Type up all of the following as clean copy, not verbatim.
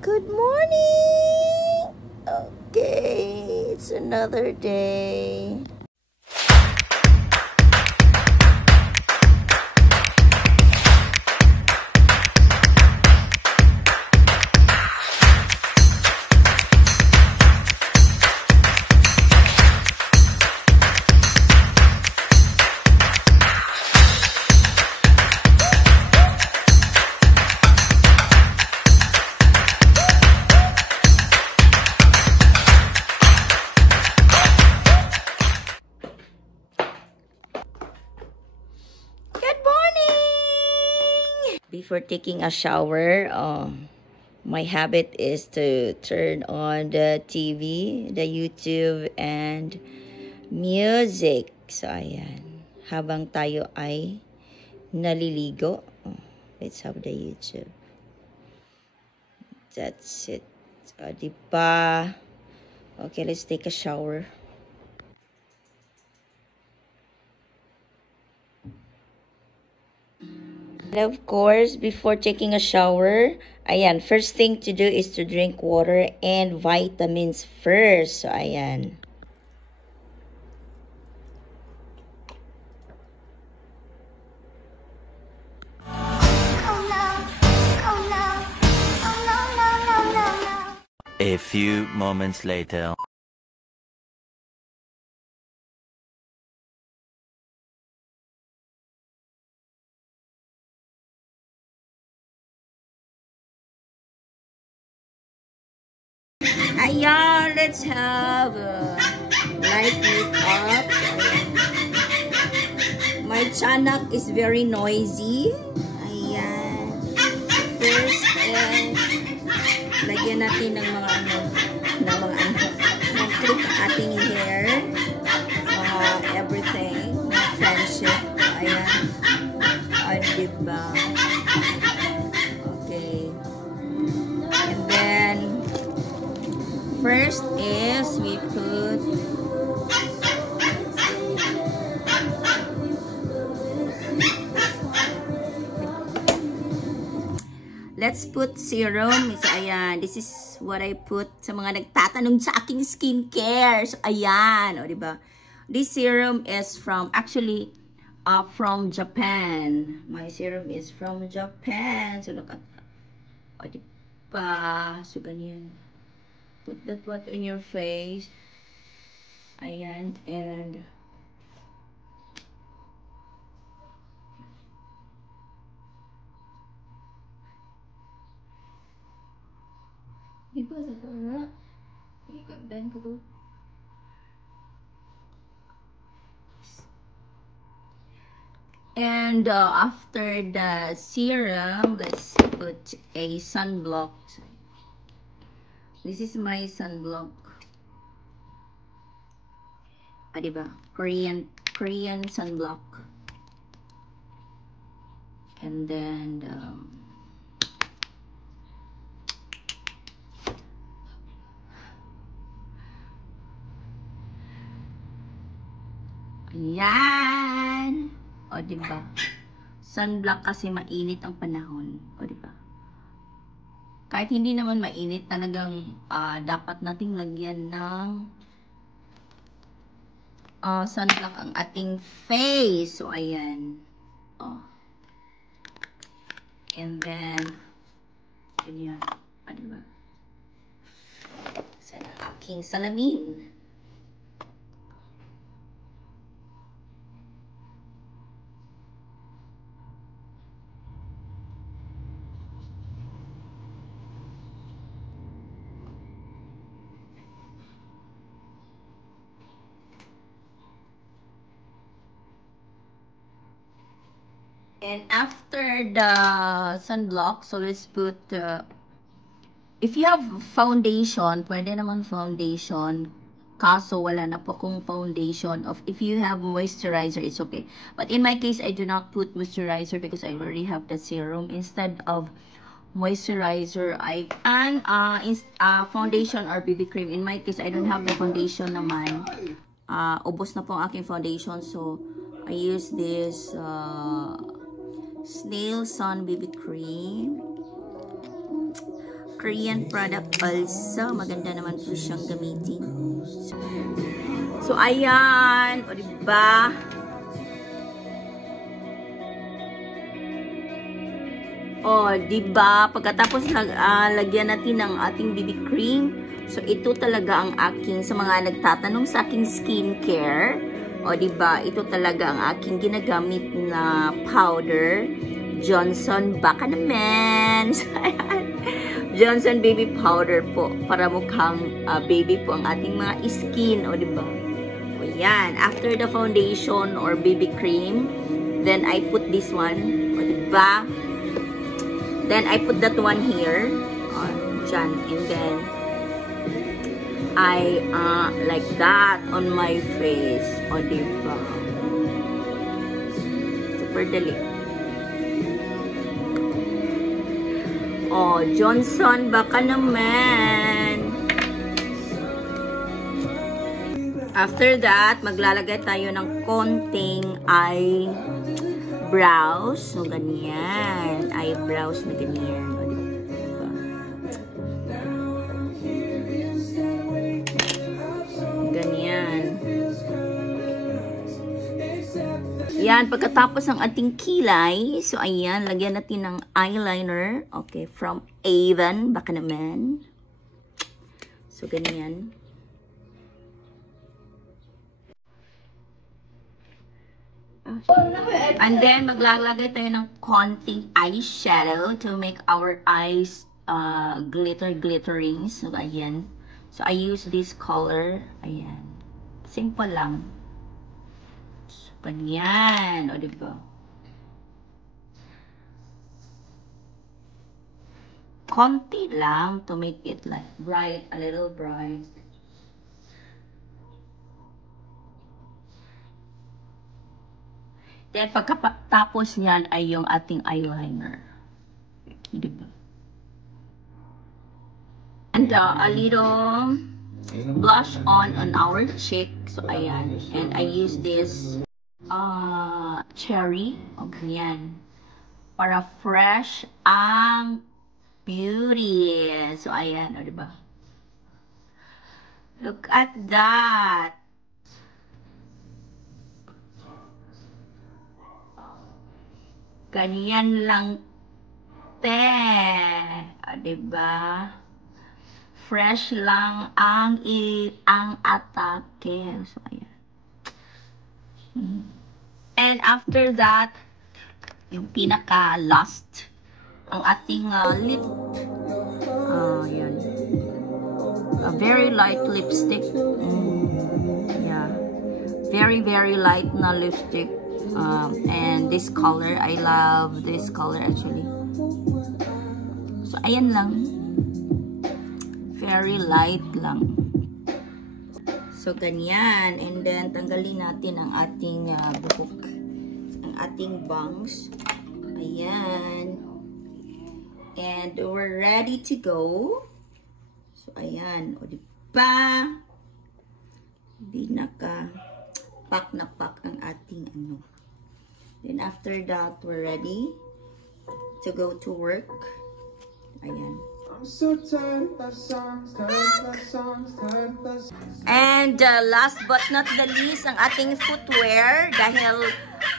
Good morning! Okay, it's another day. Before taking a shower, my habit is to turn on the TV, the YouTube, and music. So, ayan. Habang tayo ay naliligo, let's have the YouTube. That's it. So, diba? Okay, let's take a shower. And of course, before taking a shower, ayan, first thing to do is to drink water and vitamins first. So, ayan. A few moments later. Ayan, let's have light makeup. My tiyanak is very noisy. Ayan. First is, lagyan natin ng mga ng clip ang ating hair. Everything. Friendship. Ayan. O, diba? Okay. And then, first is we put let's put serum. So, ayan. This is what I put sa mga nagtatanong sa aking skincare. So, ayan. O, diba? This serum is from, actually, from Japan. My serum is from Japan. So, look at, o, diba? So, ganyan. Put that one on your face. Ayan. And diba sa tara? Ikagdan ko to. And after the serum, let's put a sunblock. This is my sunblock. Ah, diba? Korean sunblock. And then ayan. O, diba? Sunblock kasi mainit ang panahon. O, diba? Kahit hindi naman mainit, talagang dapat nating lagyan ng sunblock ang ating face. So, ayan. Oh. And then, yun yan. O, diba? Sa aking salamin. And after the sunblock, so let's put, if you have foundation, pwede naman foundation. Kaso wala na po kung foundation. If you have moisturizer, it's okay. But in my case, I do not put moisturizer because I already have the serum. Instead of moisturizer, and foundation or BB cream. In my case, I don't have the foundation naman. Ubos na po ang aking foundation. So, I use this Snail Sun BB Cream. Korean product also. Maganda naman po siyang gamitin. So, ayan. O, diba? O, diba? Pagkatapos lagyan natin ng ating BB cream. So, ito talaga ang aking, sa mga nagtatanong sa aking skincare. O, diba? Ito talaga ang aking ginagamit na powder. Johnson, baka naman. Johnson baby powder po. Para mukhang baby po ang ating mga skin. O, diba? O, yan. After the foundation or BB cream, then I put this one. O, diba? Then I put that one here. Dyan. And then, I like that on my face. O, diba? Super dali. O, Johnson, baka naman. After that, maglalagay tayo ng konting eyebrows. So, ganyan. Eyebrows na ganyan. O, diba? Ganyan. Yan, pagkatapos ng ating kilay, so ayan, lagyan natin ng eyeliner. Okay, from Avon, baka naman. So, ganyan. And then, maglalagay tayo ng konting eyeshadow to make our eyes glittering. So, ayan. So, I use this color. Ayan. Simple lang. So, ganyan. O, diba? Konti lang to make it like bright, a little bright. Then, pagkatapos niyan ay yung ating eyeliner. Diba? And a little blush on our cheek. So, ayan. And I use this cherry. Okay, yan. Para fresh ang beauty. So, ayan. O, diba? Look at that. Ganyan lang, te. Diba? Fresh lang ang atake. So, ayan. And after that, yung pinaka-last, ang ating lip. Yan. A very light lipstick. Yeah. Very, very light na lipstick. And this color, I love this color actually. So, ayan lang. Very light lang. So, ganyan. And then, tanggalin natin ang ating buhok. Ang ating bangs. Ayan. And we're ready to go. So, ayan. O, diba? Di naka-pack na pack ang ating ano. Then after that, we're ready to go to work. Ayan. And last but not the least, ang ating footwear. Dahil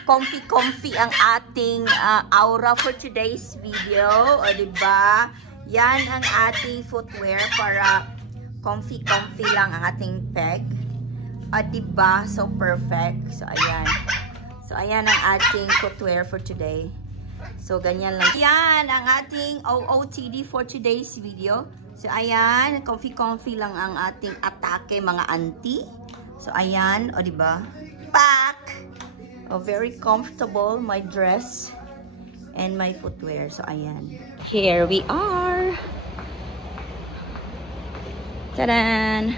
comfy-comfy ang ating aura for today's video. O, diba? Yan ang ating footwear para comfy-comfy lang ang ating peg. O, diba? So, perfect. So, ayan. So, ayan ang ating footwear for today. So, ganyan lang. Ayan ang ating OOTD for today's video. So, ayan. Comfy-comfy lang ang ating atake, mga auntie. So, ayan. O, diba? Pack! O, very comfortable, my dress and my footwear. So, ayan. Here we are. Tadaan!